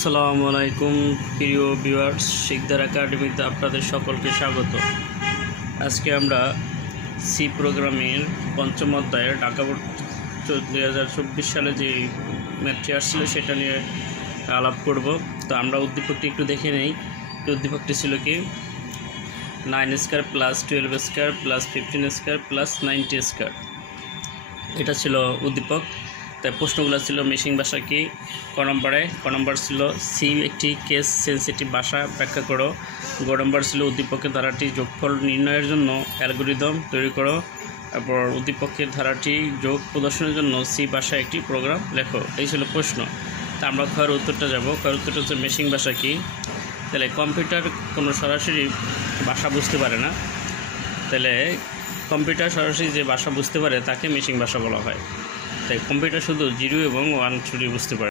আসসালামু আলাইকুম, প্রিয় ভিউয়ার্স, শিকদার একাডেমিতে আপনাদের সকলকে স্বাগত। আজকে আমরা সি প্রোগ্রামের পঞ্চম অধ্যায়ে ঢাকা বোর্ড দুই হাজার চব্বিশ সালে যে ম্যাথটি আসছিল সেটা নিয়ে আলাপ করব। তো আমরা উদ্দীপকটি একটু দেখে নেই। উদ্দীপকটি ছিল কি? Nine square plus twelve square plus fifteen square plus ninety square. এটা ছিল উদ্দীপক। তাই প্রশ্নগুলো ছিল মেশিং ভাষা কি? ক নম্বরে, ক নম্বর ছিল সি একটি কেস সেন্সিটিভ ভাষা, ব্যাখ্যা করো। গ নম্বর ছিল উদ্দীপকের ধারাটি যোগফল নির্ণয়ের জন্য অ্যালগোরিদম তৈরি করো। তারপর উদ্দীপকের ধারাটি যোগ প্রদর্শনের জন্য সি ভাষায় একটি প্রোগ্রাম লেখো। এই ছিল প্রশ্ন। তা আমরা ক্ষয়ের উত্তরটা যাব। ক্ষয়ের উত্তরটা হচ্ছে মেশিং ভাষা কি? তাহলে কম্পিউটার কোনো সরাসরি ভাষা বুঝতে পারে না। তাহলে কম্পিউটার সরাসরি যে ভাষা বুঝতে পারে তাকে মেশিং ভাষা বলা হয়। তাই কম্পিউটার শুধু জিরো এবং ওয়ান ছুটি বুঝতে পারে।